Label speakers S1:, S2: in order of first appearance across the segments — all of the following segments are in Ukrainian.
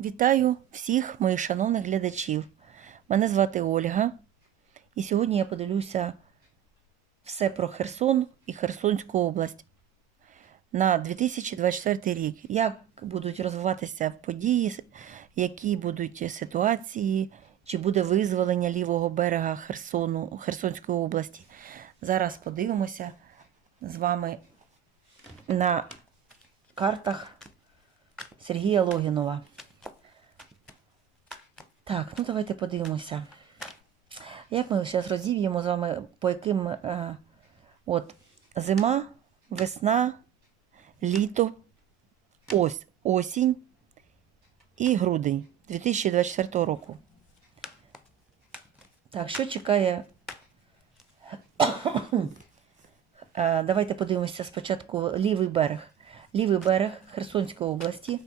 S1: Вітаю всіх моїх шановних глядачів. Мене звати Ольга, і сьогодні я поділюся все про Херсон і Херсонську область на 2024 рік. Як будуть розвиватися події, які будуть ситуації, чи буде визволення лівого берега Херсону, Херсонської області. Зараз подивимося з вами на картах Сергія Логінова. Так, ну давайте подивимося. Як ми зараз розіб'ємо з вами, по яким е, от зима, весна, літо, ось осінь і грудень 2024 року. Так, що чекає? Е, Давайте подивимося спочатку лівий берег. Лівий берег Херсонської області.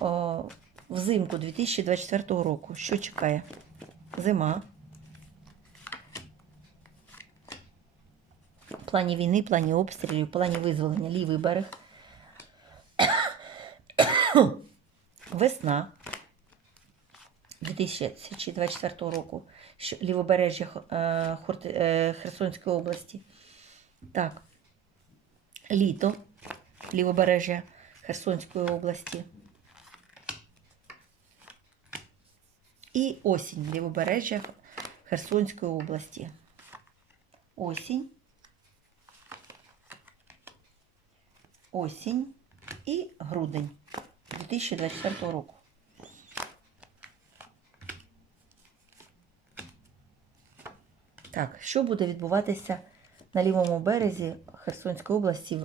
S1: О, взимку 2024 року. Що чекає? Зима. В плані війни, в плані обстрілів, в плані визволення лівий берег. Весна 2024 року. Лівобережжя е, е, Херсонської області. Так. Літо. Лівобережжя Херсонської області. І осінь лівобережжя Херсонської області. Осінь. Осінь і грудень 2024 року. Так, що буде відбуватися на лівому березі Херсонської області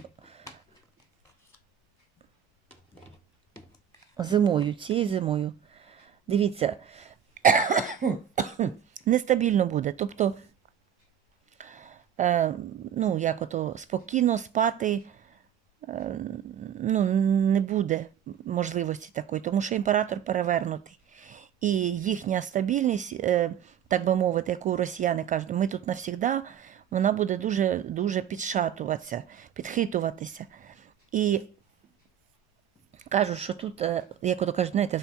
S1: зимою, цією зимою? Дивіться, нестабільно буде. Тобто, е, ну, як ото спокійно спати е, ну, не буде можливості такої, тому що імператор перевернутий. І їхня стабільність, е, так би мовити, яку росіяни кажуть, ми тут навсігда, вона буде дуже, дуже підшатуватися, підхитуватися. І кажуть, що тут, як ото кажуть, знаєте,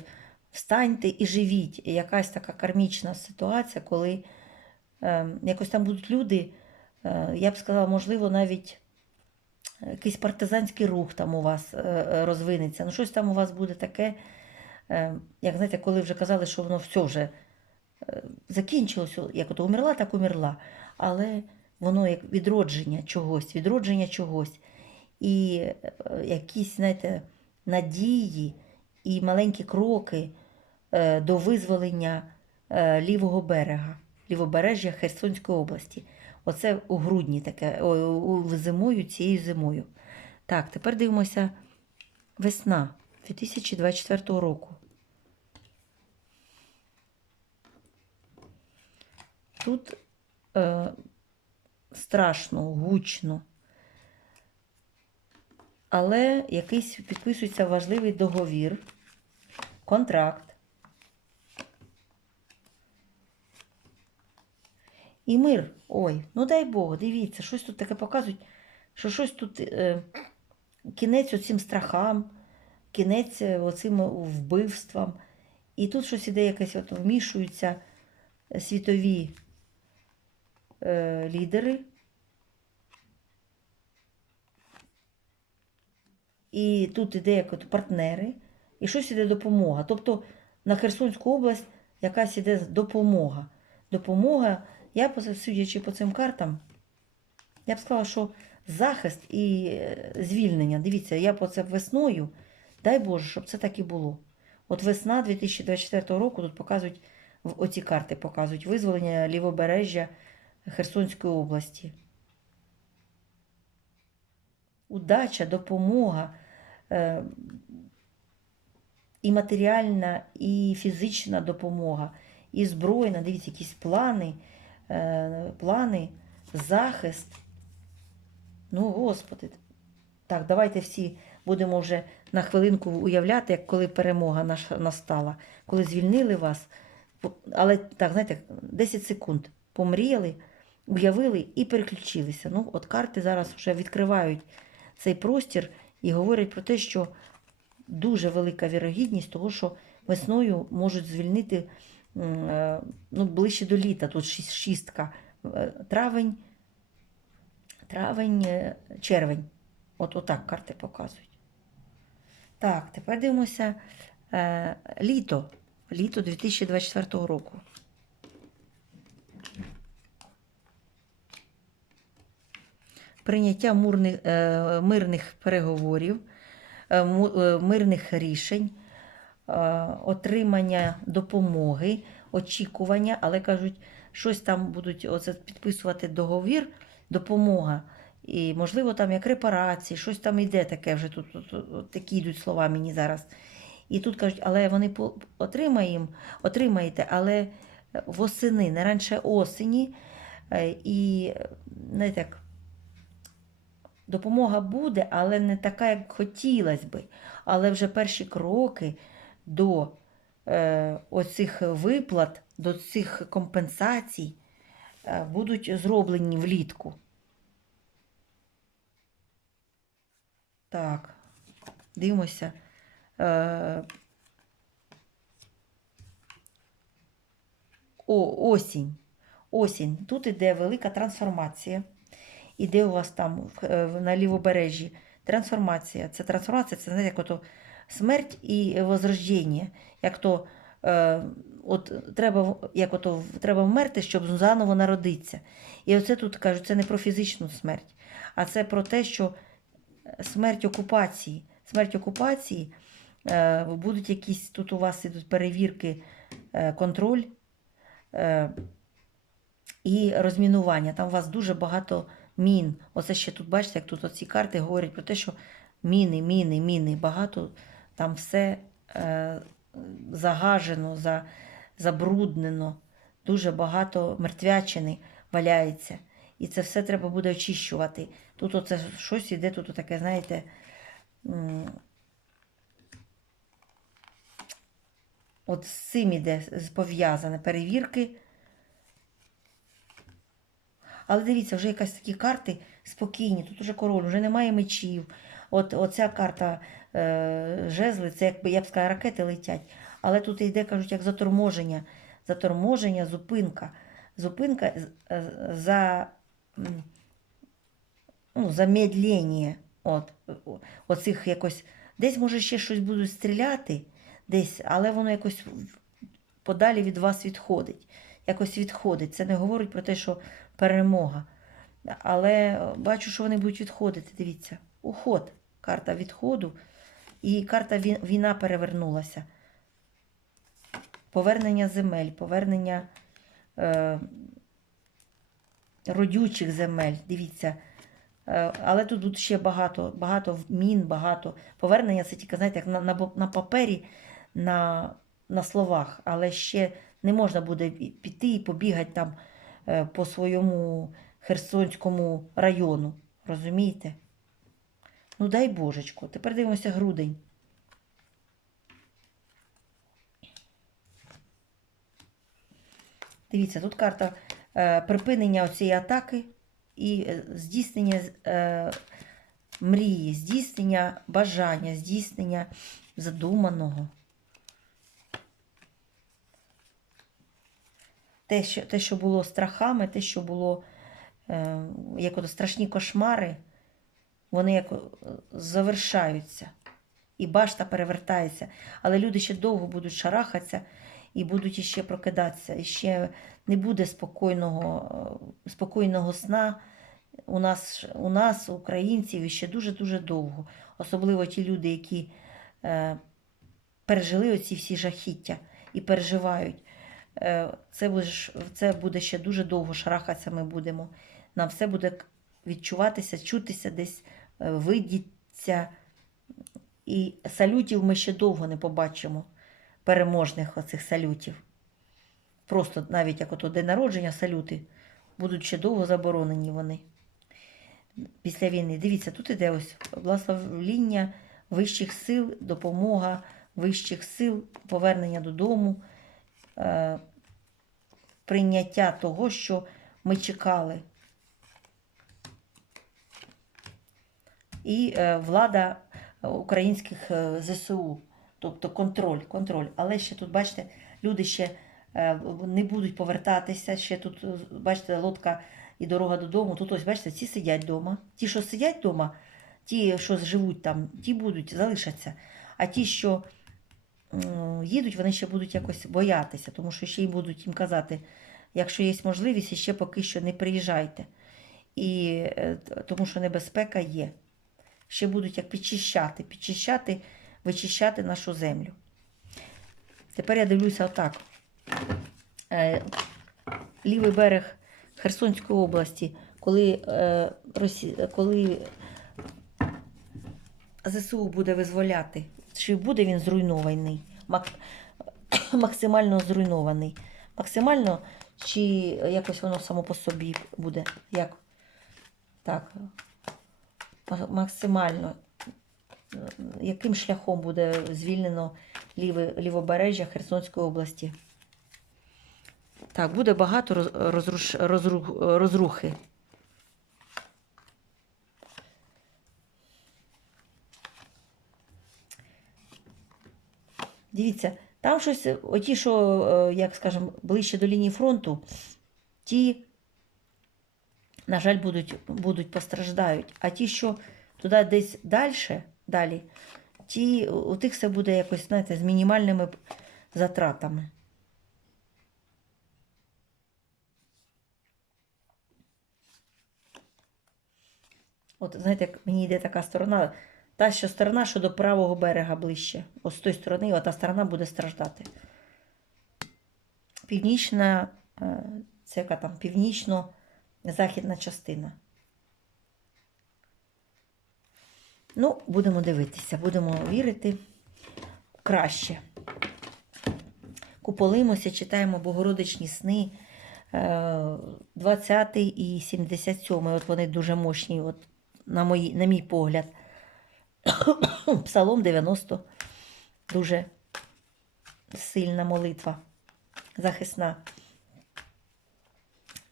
S1: встаньте і живіть. Якась така кармічна ситуація, коли е, якось там будуть люди, е, я б сказала, можливо, навіть якийсь партизанський рух там у вас е, е, розвинеться. Ну, щось там у вас буде таке, е, як знаєте, коли вже казали, що воно все вже е, закінчилося, як ото умерла, так умерла. Але воно як відродження чогось, відродження чогось. І е, якісь, знаєте, надії і маленькі кроки е, до визволення е, лівого берега, лівобережжя Херсонської області. Оце у грудні таке, зимою, цією зимою. Так, тепер дивимося весна 2024 року. Тут е, страшно, гучно. Але якийсь підписується важливий договір, контракт. І мир. Ой, ну дай Бог, дивіться, щось тут таке показують, що щось тут е, кінець оцим страхам, кінець е, оцим вбивствам. І тут щось іде якесь, от вмішуються світові е, лідери. І тут іде як от партнери, і щось іде допомога. Тобто на Херсонську область якась іде допомога. Допомога, я, судячи по цим картам, я б сказала, що захист і е, звільнення. Дивіться, я по це весною, дай Боже, щоб це так і було. От весна 2024 року тут показують, оці карти показують визволення лівобережжя Херсонської області. Удача, допомога, е, і матеріальна, і фізична допомога, і збройна, дивіться, якісь плани, плани, захист. Ну, Господи. Так, давайте всі будемо вже на хвилинку уявляти, як коли перемога наша настала, коли звільнили вас. Але так, знаєте, 10 секунд помріяли, уявили і переключилися. Ну, от карти зараз вже відкривають цей простір і говорять про те, що дуже велика вірогідність того, що весною можуть звільнити е, ну, ближче до літа. Тут шістка. Е, Травень, травень, е, червень. От отак карти показують. Так, тепер дивимося е, літо. Літо 2024 року. Прийняття е, мирних переговорів, е, е, мирних рішень, е, отримання допомоги, очікування, але кажуть, щось там будуть оце підписувати договір, допомога. І, можливо, там як репарації, щось там йде таке вже тут, тут, тут такі йдуть слова мені зараз. І тут кажуть, але вони отримаємо, отримаєте, але восени, не раніше осені. Е, І е, знаєте, як, допомога буде, але не така, як хотілося би. Але вже перші кроки до е, оцих виплат, до цих компенсацій е, будуть зроблені влітку. Так, дивимося. Е, О, осінь. Осінь. Тут іде велика трансформація. Іде у вас там е, на лівобережжі трансформація. Це трансформація, це знаєте, як ото смерть і возрождення. Як то е, от треба, як ото треба вмерти, щоб заново народитися. І оце тут кажуть, це не про фізичну смерть, а це про те, що е, смерть окупації. Смерть окупації е, будуть якісь тут у вас ідуть перевірки, е, контроль. Е, і розмінування. Там у вас дуже багато мін. Оце ще тут, бачите, як тут оці карти говорять про те, що міни, міни, міни, багато там все е, загажено, за, забруднено, дуже багато мертвячини валяється. І це все треба буде очищувати. Тут оце щось іде, тут таке, знаєте. От з цим іде пов'язане перевірки. Але дивіться, вже якась такі карти спокійні, тут уже король, вже немає мечів. От оця карта жезли, це якби я б сказала, ракети летять. Але тут йде, кажуть, як заторможення. Заторможення, зупинка. Зупинка е, за, м, ну, замедлення. От, оцих якось. Десь, може, ще щось будуть стріляти, десь, але воно якось подалі від вас відходить. Якось відходить. Це не говорить про те, що перемога. Але бачу, що вони будуть відходити. Дивіться, уход. Карта відходу. І карта війна перевернулася. Повернення земель, повернення е, родючих земель. Дивіться. Е, але тут, тут ще багато, багато мін, багато. Повернення це тільки, знаєте, як на, на, на папері, на, на словах, але ще не можна буде піти і побігати там е, по своєму Херсонському району. Розумієте? Ну, дай Божечко. Тепер дивимося грудень. Дивіться, тут карта е, припинення цієї атаки і е, здійснення е, мрії, здійснення бажання, здійснення задуманого. Те, що, те, що було страхами, те, що було е, як ото страшні кошмари, вони як е, завершаються. І башта перевертається. Але люди ще довго будуть шарахатися і будуть іще прокидатися. І ще не буде спокійного, е, спокійного сна у нас, у нас, українців, ще дуже-дуже довго. Особливо ті люди, які е, пережили оці всі жахіття і переживають. Е, це, буде, це буде ще дуже довго шарахатися ми будемо. Нам все буде відчуватися, чутися, десь видіться. І салютів ми ще довго не побачимо, переможних оцих салютів. Просто навіть як ото день народження салюти будуть ще довго заборонені вони після війни. Дивіться, тут іде ось благословління вищих сил, допомога вищих сил, повернення додому, е, прийняття того, що ми чекали. І е, влада українських е, ЗСУ. Тобто контроль, контроль. Але ще тут, бачите, люди ще е, не будуть повертатися. Ще тут, е, бачите, лодка і дорога додому. Тут ось, бачите, ці сидять вдома. Ті, що сидять вдома, ті, що живуть там, ті будуть залишаться. А ті, що їдуть, вони ще будуть якось боятися, тому що ще й будуть їм казати, якщо є можливість, ще поки що не приїжджайте. І е, тому що небезпека є. Ще будуть як підчищати, підчищати, вичищати нашу землю. Тепер я дивлюся отак. Е, лівий берег Херсонської області, коли, е, коли ЗСУ буде визволяти, чи буде він зруйнований, Мак... максимально зруйнований. Максимально, чи якось воно само по собі буде? Як? Так. Ма- Максимально. Яким шляхом буде звільнено лівобережжя Херсонської області? Так, буде багато розруш, розрух, розрухи. Дивіться, там щось, оті, що, е, як скажемо, ближче до лінії фронту, ті, на жаль, будуть, будуть постраждають. А ті, що туди десь далі, далі, ті, у тих все буде якось, знаєте, з мінімальними затратами. От, знаєте, як мені йде така сторона, та що сторона, що до правого берега ближче. Ось з тої сторони, ота сторона буде страждати. Північна, е, це яка там північно-західна частина. Ну, будемо дивитися, будемо вірити краще. Куполимося, читаємо Богородичні сни. е, 20 і 77. От вони дуже мощні, от, на, мої, на мій погляд. Псалом 90. Дуже сильна молитва, захисна.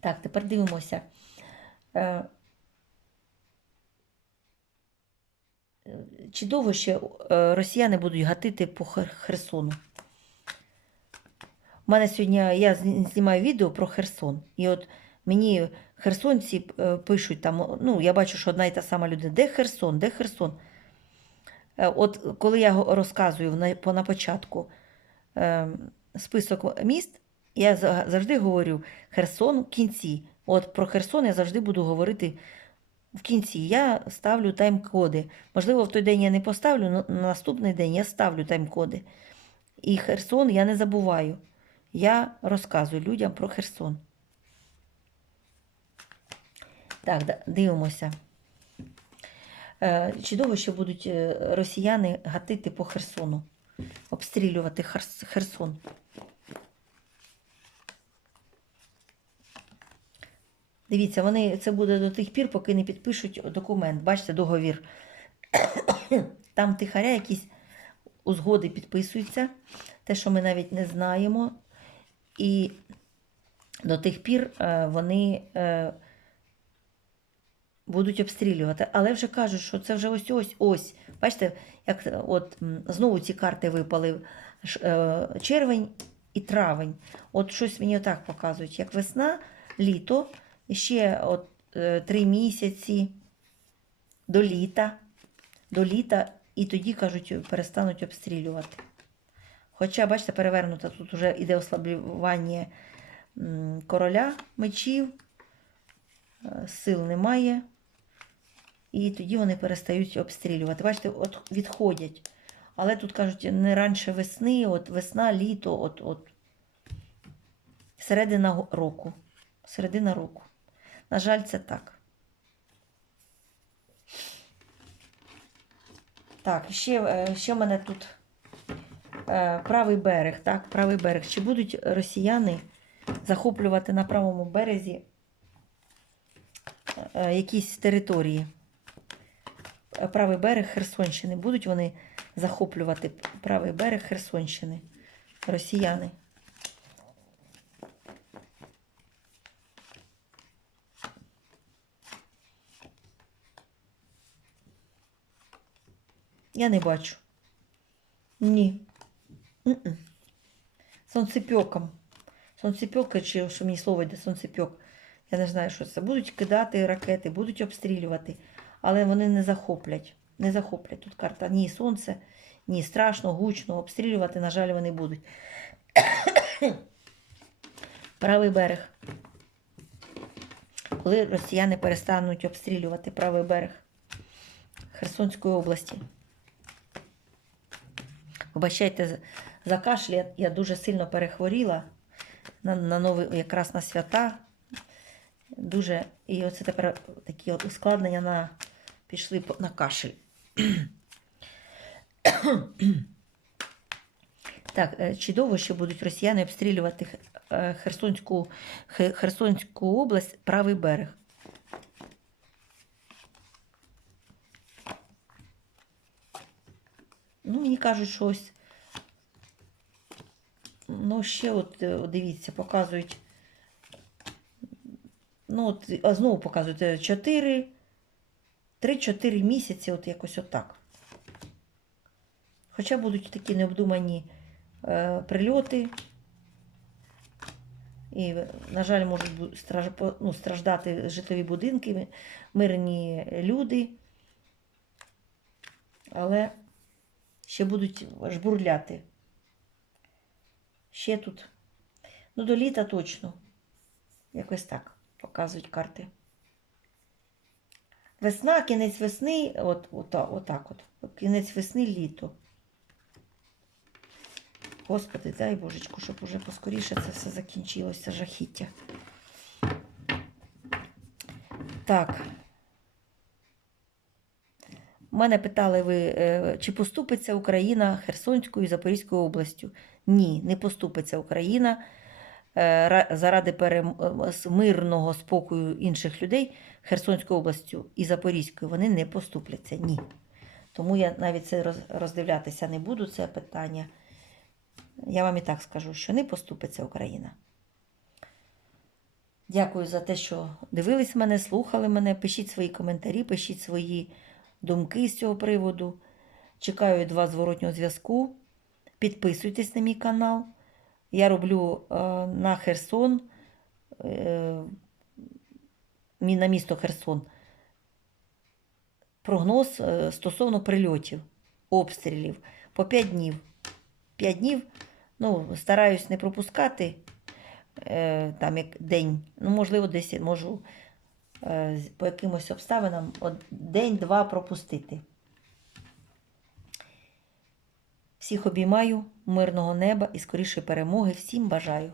S1: Так, тепер дивимося. Е, Чи довго ще е, росіяни будуть гатити по Херсону? У мене сьогодні я знімаю відео про Херсон. І от мені херсонці е, пишуть там, ну, я бачу, що одна і та сама людина. Де Херсон? Де Херсон? От коли я розказую на, початку е, список міст, я завжди говорю Херсон в кінці. От про Херсон я завжди буду говорити в кінці. Я ставлю тайм-коди. Можливо, в той день я не поставлю, але на наступний день я ставлю тайм-коди. І Херсон я не забуваю. Я розказую людям про Херсон. Так, дивимося. Е, Чи довго ще будуть е, росіяни гатити по Херсону? Обстрілювати Херсон? Дивіться, вони це буде до тих пір, поки не підпишуть документ. Бачите, договір. Там тихаря якісь узгоди підписуються, те, що ми навіть не знаємо. І до тих пір е, вони е, будуть обстрілювати. Але вже кажуть, що це вже ось ось ось. Бачите, як от знову ці карти випали е, червень і травень. От щось мені отак показують, як весна, літо, ще от е, три місяці до літа, до літа, і тоді, кажуть, перестануть обстрілювати. Хоча, бачите, перевернуто, тут вже іде ослаблювання короля мечів, е, сил немає. І тоді вони перестають обстрілювати. Бачите, от відходять. Але тут кажуть, не раніше весни, от весна, літо, от, от середина року. Середина року. На жаль, це так. Так, ще, е, ще в мене тут е, правий берег, так, правий берег. Чи будуть росіяни захоплювати на правому березі е, якісь території? Правий берег Херсонщини. Будуть вони захоплювати правий берег Херсонщини? Росіяни. Я не бачу. Ні. Сонцепьоком. Сонцепьок, чи що мені слово йде сонцепьок. Я не знаю, що це. Будуть кидати ракети, будуть обстрілювати, але вони не захоплять. Не захоплять. Тут карта ні сонце, ні страшно, гучно. Обстрілювати, на жаль, вони будуть. Правий берег. Коли росіяни перестануть обстрілювати правий берег Херсонської області. Вибачайте за- кашель, я, дуже сильно перехворіла на, на новий, якраз на свята. Дуже, і оце тепер такі ускладнення на, пішли на кашель. Так, е, чи довго ще будуть росіяни обстрілювати е, Херсонську, Херсонську область, правий берег? Ну, мені кажуть, що ось. Ну, ще от е, дивіться, показують. Ну, от, а знову показують е, 4, 3-4 місяці, от якось отак. Хоча будуть такі необдумані е, прильоти. І, на жаль, можуть страж- ну, страждати житлові будинки, мирні люди. Але ще будуть жбурляти. Ще тут. Ну, до літа точно. Якось так показують карти. Весна, кінець весни, от, от, отак от. Кінець весни, літо. Господи, дай Божечку, щоб уже поскоріше це все закінчилося, жахіття. Так. Мене питали ви, е, чи поступиться Україна Херсонською і Запорізькою областю? Ні, не поступиться Україна. Е, Заради е, мирного спокою інших людей Херсонською областю і Запорізькою вони не поступляться. Ні. Тому я навіть це роздивлятися не буду, це питання. Я вам і так скажу, що не поступиться Україна. Дякую за те, що дивились мене, слухали мене. Пишіть свої коментарі, пишіть свої думки з цього приводу. Чекаю від вас зворотнього зв'язку. Підписуйтесь на мій канал. Я роблю е, на Херсон, е, на місто Херсон, прогноз е, стосовно прильотів, обстрілів по 5 днів. 5 днів, ну, стараюсь не пропускати там як день. Ну, можливо, десь можу по якимось обставинам день-два пропустити. Всіх обіймаю, мирного неба і скорішої перемоги. Всім бажаю.